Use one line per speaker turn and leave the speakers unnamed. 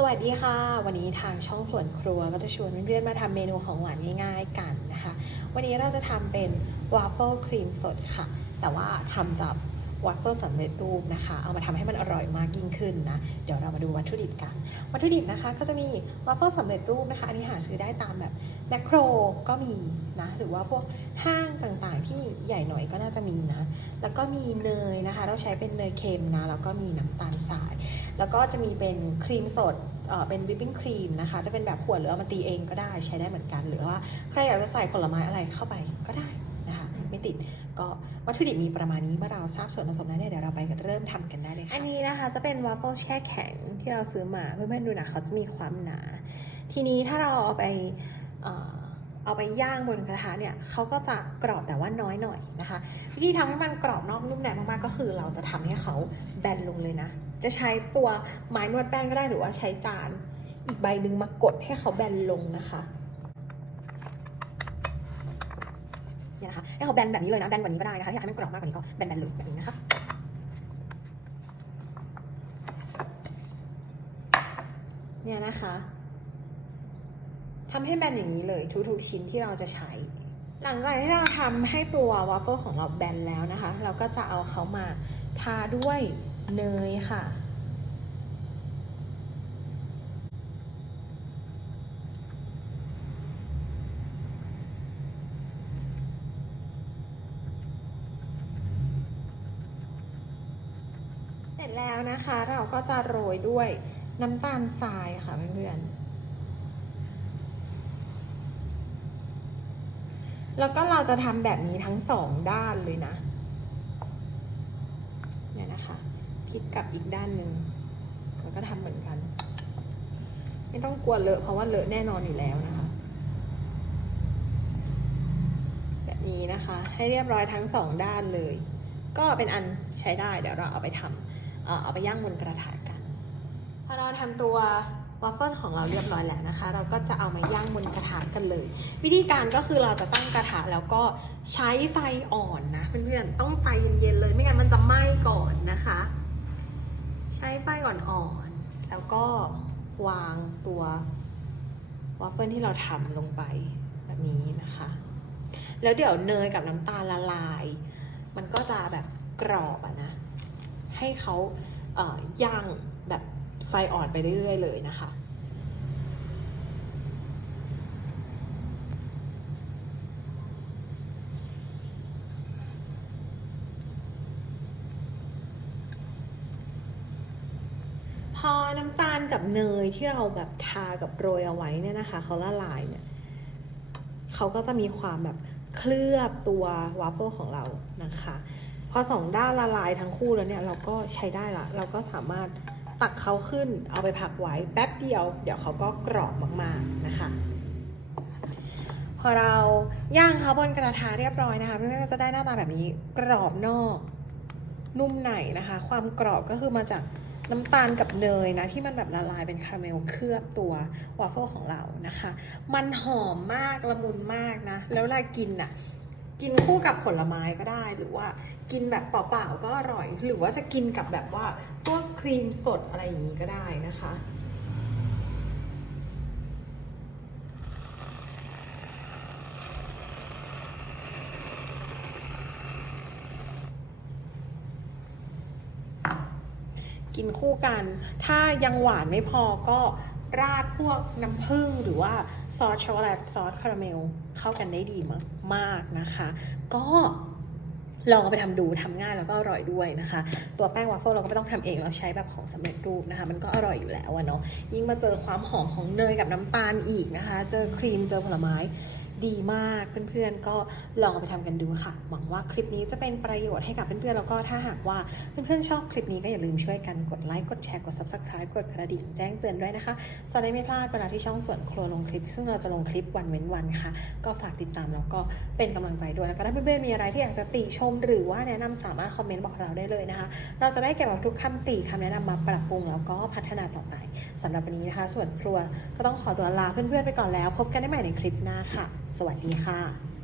สวัสดีค่ะ วันนี้ทางช่องสวนครัวก็จะชวนเพื่อนๆมาทำเมนูของหวานง่ายๆกันนะคะ วันนี้เราจะทำเป็นวาฟเฟิลครีมสดค่ะ แต่ว่าทำจาก วาฟเฟิลสำเร็จรูปนะคะ เอามาทำให้มันอร่อยมากยิ่งขึ้นนะ เดี๋ยวเรามาดูวัตถุดิบกัน วัตถุดิบนะคะก็จะมีวาฟเฟิลสำเร็จรูปนะคะ อันนี้หาซื้อได้ตามแบบแมคโครก็มีนะ หรือว่าพวกห้างต่างๆ ที่ใหญ่หน่อยก็น่าจะมีนะ แล้วก็มีเนยนะคะ เราใช้เป็นเนยเค็มนะ แล้วก็มีน้ำตาลทราย แล้วก็จะมีเป็นครีมสดเอ่อเป็นวิปปิ้งครีมนะคะ จะเป็นแบบขวดหรือเอามาตีเองก็ได้ใช้ได้เหมือนกัน หรือว่าใครอยากจะใส่ผลไม้อะไรเข้าไปก็ได้ ไม่ติด ก็วัตถุดิบมีประมาณนี้เมื่อเราทราบส่วนผสมแล้วเนี่ยเดี๋ยวเราไปกันเริ่มทำกันได้เลยค่ะอันนี้นะคะจะเป็นวาฟเฟิลแช่แข็งที่เราซื้อมาเพื่อนๆดูนะเขาจะมีความหนา ทีนี้ถ้าเราเอาไปเอาไปย่างบนกระทะเนี่ยเขาก็จะกรอบแต่ว่าน้อยหน่อยนะคะวิธีทำให้มันกรอบนอกนุ่มในมากๆก็คือเราจะทำให้เขาแบนลงเลยนะ จะใช้ตัวไม้นวดแป้งก็ได้หรือว่าใช้จานอีกใบหนึ่งมากดให้เขาแบนลงนะคะ เนี่ยนะคะให้เขาแบนแบบนี้เลยนะแบนกว่านี้ก็ได้นะคะถ้าอยากให้มันกรอบมากกว่านี้ก็แบนๆเลยแบบนี้นะคะเนี่ยนะคะทำให้แบนอย่างนี้เลยทุกๆชิ้นที่เราจะใช้ หลังจากที่เราทำให้ตัววาฟเฟิลของเราแบนแล้วนะคะ เราก็จะเอาเขามาทาด้วยเนยค่ะ จแล้วนะคะ เราก็จะโรยด้วยน้ำตาลทรายค่ะเพื่อนๆแล้วก็เราจะทำแบบนี้ทั้งสองด้านเลยนะเนี่ยนะคะพลิกกลับอีกด้านหนึ่งแล้วก็ทำเหมือนกัน ไม่ต้องกลัวเลอะเพราะว่าเลอะแน่นอนอยู่แล้วนะคะ แบบนี้นะคะ ให้เรียบร้อยทั้งสองด้านเลย ก็เป็นอันใช้ได้เดี๋ยวเราเอาไปทำ เออเอาไปย่างบนกระทะกันพอเราทำตัววาฟเฟิลของเราเรียบร้อยแล้วนะคะ เราก็จะเอามาย่างบนกระทะกันเลย วิธีการก็คือเราจะตั้งกระทะแล้วก็ใช้ไฟอ่อนนะเพื่อนๆต้องไฟเย็นๆเลยไม่งั้นมันจะไหม้ก่อนนะคะ ใช้ไฟอ่อนๆแล้วก็วางตัววาฟเฟิลที่เราทำลงไปแบบนี้นะคะ แล้วเดี๋ยวเนยกับน้ำตาลละลาย มันก็จะแบบกรอบอะนะ ให้เขาเย่างแบบไฟอ่อนไปเรื่อยๆเลยนะคะพอน้ำตาลกับเนยที่เราแบบทากับโรยเอาไว้เนี่ยนะคะเขาละลายเนี่ยเขาก็จะมีความแบบเคลือบตัววาฟเฟิลของเรานะคะ พอสองด้านละลายทั้งคู่แล้วเนี่ยเราก็ใช้ได้ละ เราก็สามารถตักเขาขึ้นเอาไปพักไว้แป๊บเดียว เดี๋ยวเขาก็กรอบมากๆนะคะ พอเราย่างเขาบนกระทะเรียบร้อยนะคะเพื่อนก็จะได้หน้าตาแบบนี้กรอบนอก นุ่มในนะคะ ความกรอบก็คือมาจากน้ำตาลกับเนยนะ ที่มันแบบละลายเป็นคาราเมลเคลือบตัววาฟเฟิลของเรานะคะ มันหอมมากละมุนมากนะ แล้วเวลากินอะ กินคู่กับผลไม้ก็ได้ หรือว่ากินแบบเปล่าๆก็อร่อย หรือว่าจะกินกับแบบว่าพวกครีมสดอะไรอย่างนี้ก็ได้นะคะกินคู่กัน ถ้ายังหวานไม่พอก็ ราดพวกน้ำผึ้งหรือว่าซอสช็อกโกแลตซอสคาราเมลเข้ากันได้ดีมากๆนะคะ ก็ลองเอาไปทำดูทำง่ายแล้วก็อร่อยด้วยนะคะ ตัวแป้งวาฟเฟิลเราก็ไม่ต้องทำเองเราใช้แบบของสำเร็จรูปนะคะ มันก็อร่อยอยู่แล้วเนาะยิ่งมาเจอความหอมของเนยกับน้ำตาลอีกนะคะ เจอครีมเจอผลไม้ ดีมากเพื่อนๆ ก็ลองเอาไปทำกันดูค่ะ หวังว่าคลิปนี้จะเป็นประโยชน์ให้กับเพื่อนๆ แล้วก็ถ้าหากว่าเพื่อนๆ ชอบคลิปนี้ก็อย่าลืมช่วยกันกดไลค์ กดแชร์ กด subscribe กดกระดิ่งแจ้งเตือนด้วยนะคะ จะได้ไม่พลาดเวลาที่ช่องส่วนครัวลงคลิป ซึ่งเราจะลงคลิปวันเว้นวันค่ะ ก็ฝากติดตามแล้วก็เป็นกำลังใจด้วย แล้วก็ถ้าเพื่อนๆ มีอะไรที่อยากจะติชม หรือว่าแนะนำสามารถคอมเมนต์บอกเราได้เลยนะคะ เราจะได้เก็บเอาทุกคำติคำแนะนำมาปรับปรุงแล้วก็พัฒนาต่อไปสำหรับวันนี้นะคะ ส่วนครัวก็ต้องขอตัวลาเพื่อนๆ ไปก่อนแล้ว พบกันได้ใหม่ในคลิปหน้าค่ะสวัสดีค่ะ